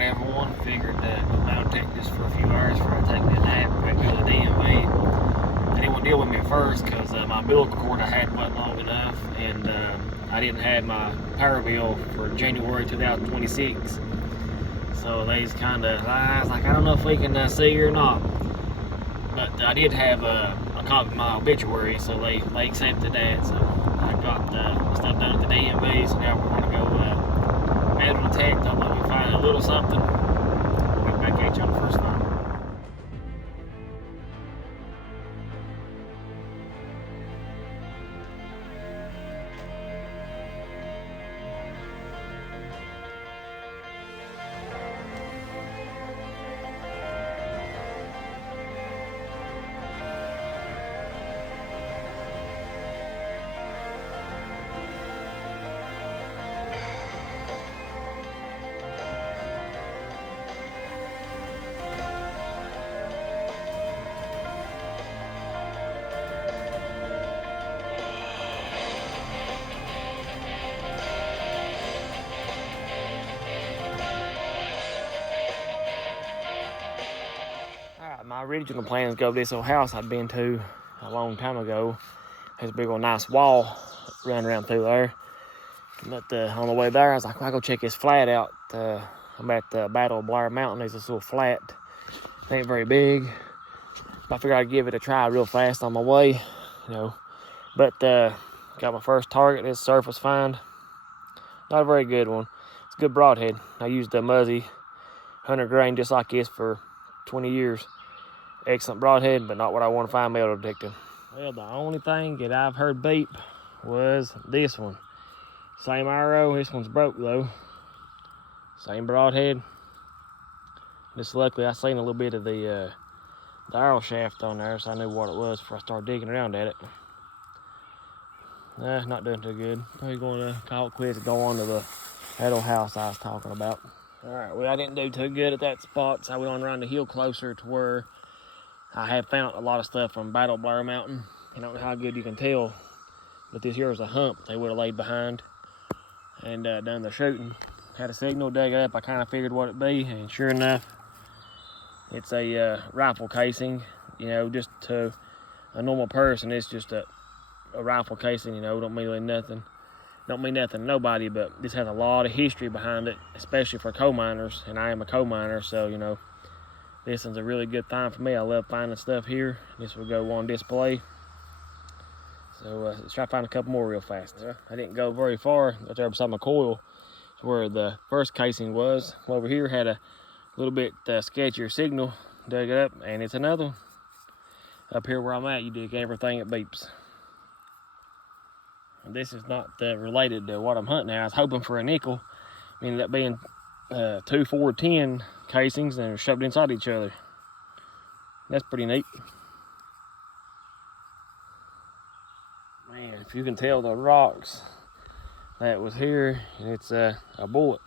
morning, everyone. Figured I would take this for a few hours before I take me a nap back to the DMV. I didn't want to deal with me at first because my umbilical cord I had wasn't long enough, and I didn't have my power bill for January 2026. So they's kind of, I was like, I don't know if we can see or not. But I did have a copy of my obituary, so they accepted that. So I got the stuff done at the DMV, so now we're going to go metal detect. Hopefully we find a little something. We'll get back at you on the first night. My original plan was to go to this old house I'd been to a long time ago. There's a big old nice wall running around through there. But on the way there, I was like, well, I'll go check this flat out. I'm at the Battle of Blair Mountain. There's this little flat. It ain't very big. I figured I'd give it a try real fast on my way, you know. But got my first target. This surface find. Not a very good one. It's a good broadhead. I used a Muzzy 100 grain just like this for 20 years. Excellent broadhead, but not what I want to find metal detecting. Well, the only thing that I've heard beep was this one. Same arrow, this one's broke though. Same broadhead. Just luckily I seen a little bit of the arrow shaft on there, so I knew what it was before I started digging around at it. Not doing too good. Probably going to call it quits and go on to that old house I was talking about. Alright, well I didn't do too good at that spot, so I went on around the hill closer to where I had found a lot of stuff from Battle Blair Mountain. I don't know how good you can tell, but this here was a hump they would have laid behind and done the shooting. Had a signal, dug up, I kind of figured what it'd be, and sure enough, it's a rifle casing. You know, just to a normal person, it's just a rifle casing, you know, don't mean nothing to nobody, but this has a lot of history behind it, especially for coal miners, and I am a coal miner, so, you know, this one's a really good find for me. I love finding stuff here. This will go on display. So let's try to find a couple more real fast. I didn't go very far. Up there beside my coil is where the first casing was. Over here had a little bit sketchier signal. Dug it up, and it's another one. Up here where I'm at, you dig everything, it beeps. And this is not related to what I'm hunting now. I was hoping for a nickel. It ended up being 2 410 casings and they're shoved inside each other. That's pretty neat. Man, if you can tell the rocks that was here, it's a bullet.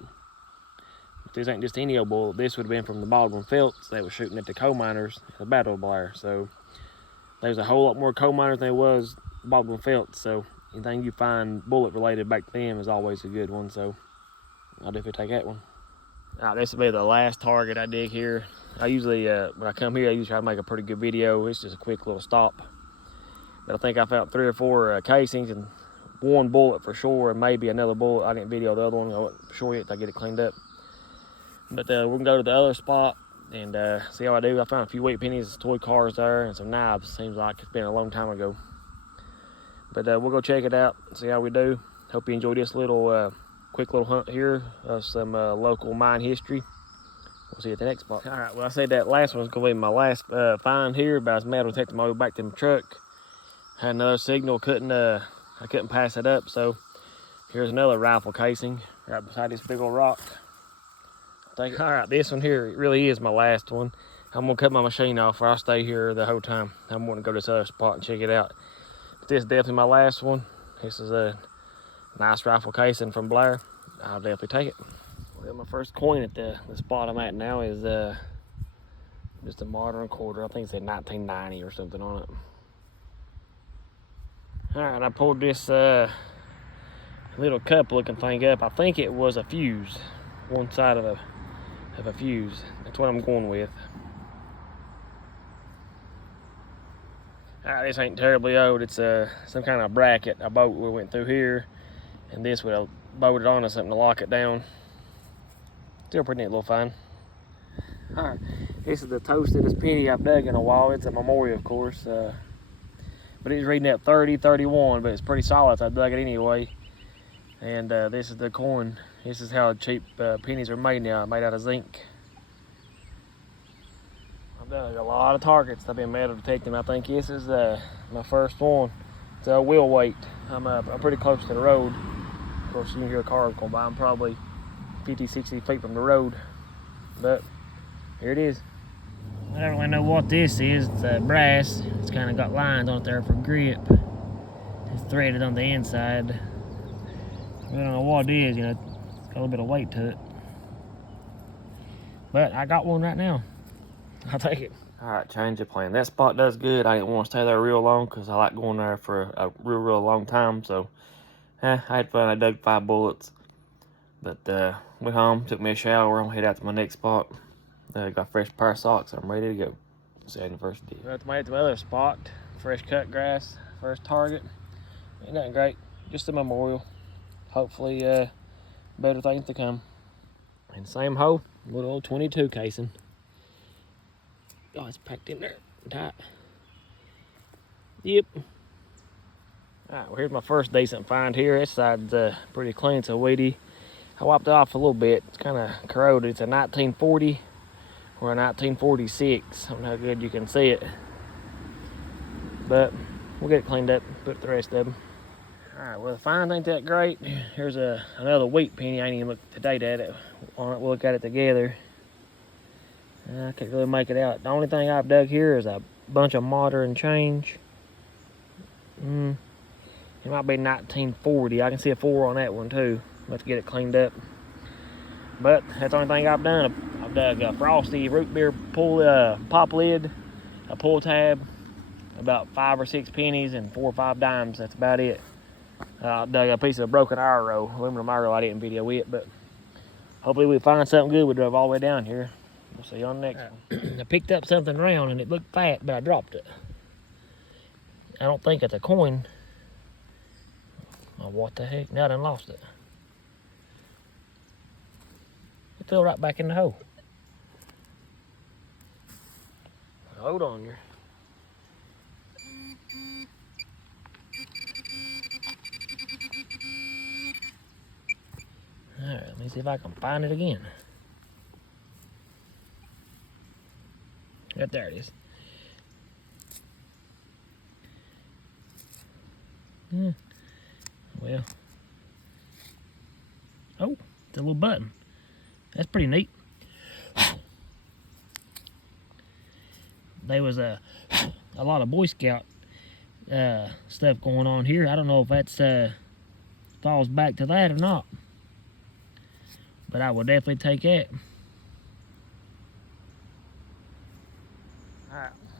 But this ain't just any old bullet. This would have been from the Baldwin Felts that was shooting at the coal miners at the Battle of Blair. So there's a whole lot more coal miners than there was Baldwin Felts. So anything you find bullet related back to them is always a good one. So I'll definitely take that one. This will be the last target I dig here. I usually, when I come here, I usually try to make a pretty good video. It's just a quick little stop. But I think I found 3 or 4 casings and 1 bullet for sure, and maybe another bullet. I didn't video the other one. I wasn't sure yet until I get it cleaned up. But we're gonna go to the other spot and see how I do. I found a few wheat pennies, toy cars there, and some knives. Seems like it's been a long time ago. But we'll go check it out and see how we do. Hope you enjoyed this little quick little hunt here of some local mine history. We'll see you at the next spot. All right, well, I said that last one's gonna be my last find here, but I was metal detecting my way back to my truck. Had another signal, I couldn't pass it up, so here's another rifle casing right beside this big old rock. All right, this one here, it really is my last one. I'm gonna cut my machine off or I'll stay here the whole time. I'm gonna go to this other spot and check it out. But this is definitely my last one. This is a nice rifle casing from Blair. I'll definitely take it. Well, my first coin at the spot I'm at now is just a modern quarter. I think it said 1990 or something on it. All right, I pulled this little cup looking thing up. I think it was a fuse. One side of a of a fuse. That's what I'm going with. This ain't terribly old. It's some kind of bracket, a bolt we went through here, and this would have bolted onto something to lock it down. Still pretty neat little find. Alright, this is the toastedest penny I've dug in a while. It's a memorial, of course, but it's reading at 30, 31, but it's pretty solid, so I dug it anyway. And this is the coin. This is how cheap pennies are made now, made out of zinc. I've done a lot of targets. I've been metal detecting. I think this is my first one. It's a wheel weight. I'm pretty close to the road. Of course, you can hear a car going by. I'm probably 50, 60 feet from the road. But here it is. I don't really know what this is. It's brass. It's kind of got lines on it there for grip. It's threaded on the inside. I don't know what it is. You know, it's got a little bit of weight to it. But I got one right now. I'll take it. Alright, change of plan. That spot does good. I didn't want to stay there real long because I like going there for a real long time. So, I had fun. I dug 5 bullets. But, went home, took me a shower. I'm head out to my next spot. Got a fresh pair of socks. I'm ready to go. It's the first day. We're at my other spot. Fresh cut grass. First target. Ain't nothing great. Just a memorial. Hopefully, better things to come. And same hole. Little old 22 casing. Oh, it's packed in there tight. Yep. Alright, well, here's my first decent find here. This side's pretty clean. It's a weedy. I wiped it off a little bit. It's kind of corroded. It's a 1940 or a 1946. I don't know how good you can see it. But we'll get it cleaned up, put the rest of them. Alright, well, the find ain't that great. Here's another wheat penny. I ain't even looked to date at it. We'll look at it together. I can't really make it out. The only thing I've dug here is a bunch of modern change. It might be 1940. I can see a 4 on that one too. Let's get it cleaned up. But that's the only thing I've done. I've dug a frosty root beer pop lid, a pull tab, about 5 or 6 pennies, and 4 or 5 dimes. That's about it. I dug a piece of broken arrow, aluminum arrow. I didn't video it, but hopefully we find something good. We drove all the way down here. We'll see you on the next one. I picked up something round and it looked fat, but I dropped it. I don't think it's a coin. Oh, what the heck? Now I done lost it. It fell right back in the hole. Hold on here. Alright, let me see if I can find it again. Yep, there it is. Well. Oh, it's a little button. That's pretty neat. There was a lot of Boy Scout stuff going on here. I don't know if that's falls back to that or not. But I will definitely take that.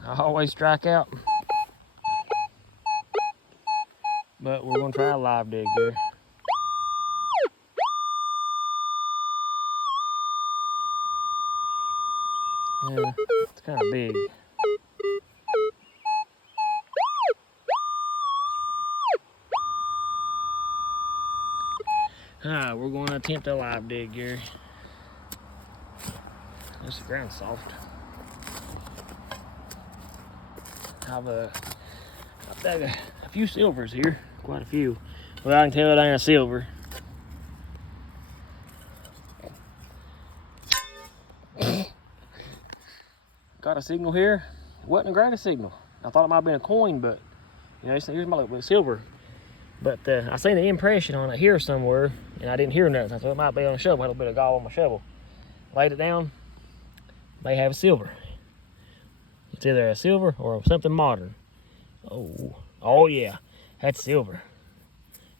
I always strike out. But we're gonna try a live dig here. Yeah, it's kind of big. Alright, we're going to attempt a live dig here. This ground's soft. I've dug a few silvers here, quite a few. Well, I can tell it ain't a silver. Got a signal here. It wasn't the greatest signal. I thought it might have been a coin, but you know, here's my little silver. But I seen the impression on it here somewhere, and I didn't hear nothing. So it might be on a shovel. I had a bit of gall on my shovel. Laid it down. May have a silver. It's either a silver or something modern. Oh yeah, that's silver.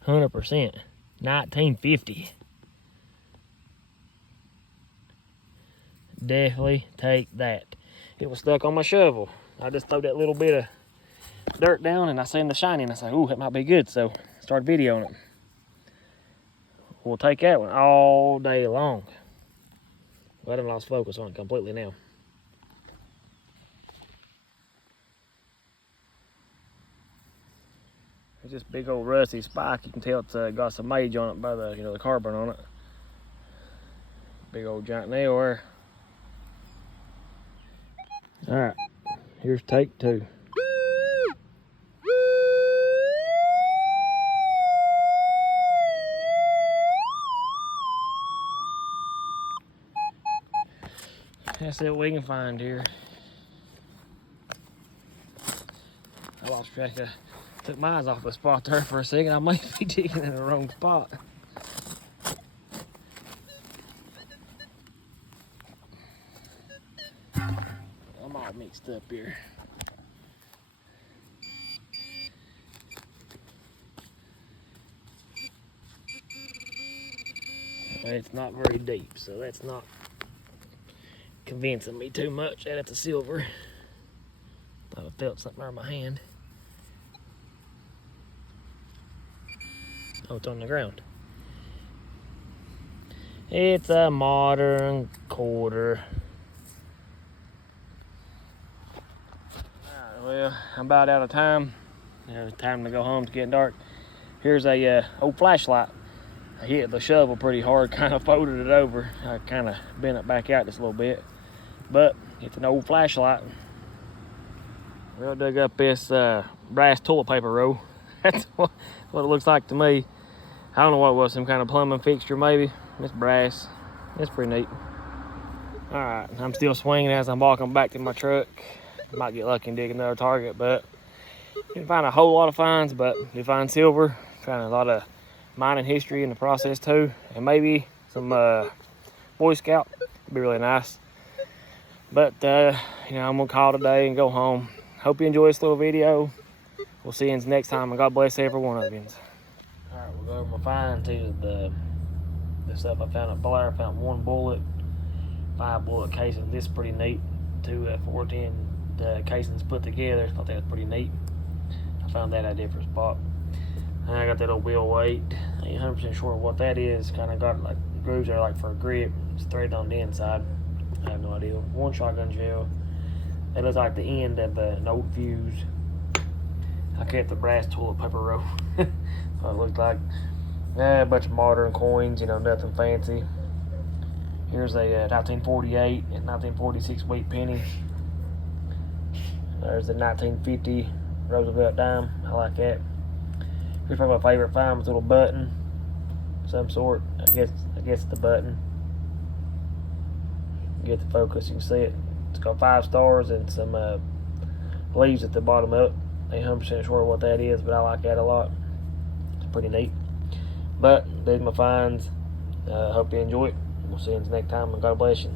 100%. 1950. Definitely take that. It was stuck on my shovel. I just threw that little bit of dirt down and I seen the shiny and I said, ooh, that might be good. So started videoing it. We'll take that one all day long. Well, I done lost focus on it completely now. It's this big old rusty spike. You can tell it's got some age on it by the, the carbon on it. Big old giant nail there. All right, here's take 2. That's it we can find here. I lost track of, took my eyes off the spot there for a second. I might be digging in the wrong spot. I'm all mixed up here. It's not very deep, so that's not convincing me too much. That it's a silver. Thought I felt something on my hand. Oh, it's on the ground. It's a modern quarter. Alright, well, I'm about out of time. It's time to go home. It's getting dark. Here's a old flashlight. I hit the shovel pretty hard, kind of folded it over. I kind of bent it back out just a little bit. But it's an old flashlight. Well, dug up this brass toilet paper roll. That's what it looks like to me. I don't know what it was, some kind of plumbing fixture maybe. It's brass. It's pretty neat. All right, I'm still swinging as I'm walking back to my truck. Might get lucky and dig another target, but didn't find a whole lot of finds, but did find silver. Found a lot of mining history in the process too, and maybe some Boy Scout. It'd be really nice. But I'm gonna call today and go home. Hope you enjoy this little video. We'll see you next time, and God bless every one of you. All right, we'll go over my finds. These are the stuff I found at Blair. I found 1 bullet, 5 bullet casings. This is pretty neat. 2 410 casings put together. Thought that was pretty neat. I found that at a different spot. And I got that old wheel weight. I ain't 100% sure what that is. Kind of got like grooves there like for a grip. It's threaded on the inside. I have no idea. 1 shotgun shell. That looks like the end of an old fuse. I kept the brass toilet paper roll. So it looked like a bunch of modern coins, nothing fancy. Here's a 1948 and 1946 wheat penny. There's the 1950 Roosevelt dime. I like that. Here's probably my favorite find with a little button of some sort. I guess it's the button. Get the focus, you can see it. It's got 5 stars and some leaves at the bottom up. Ain't 100% sure what that is, but I like that a lot. It's pretty neat. But there's my finds. Hope you enjoy it. We'll see you next time, and God bless you.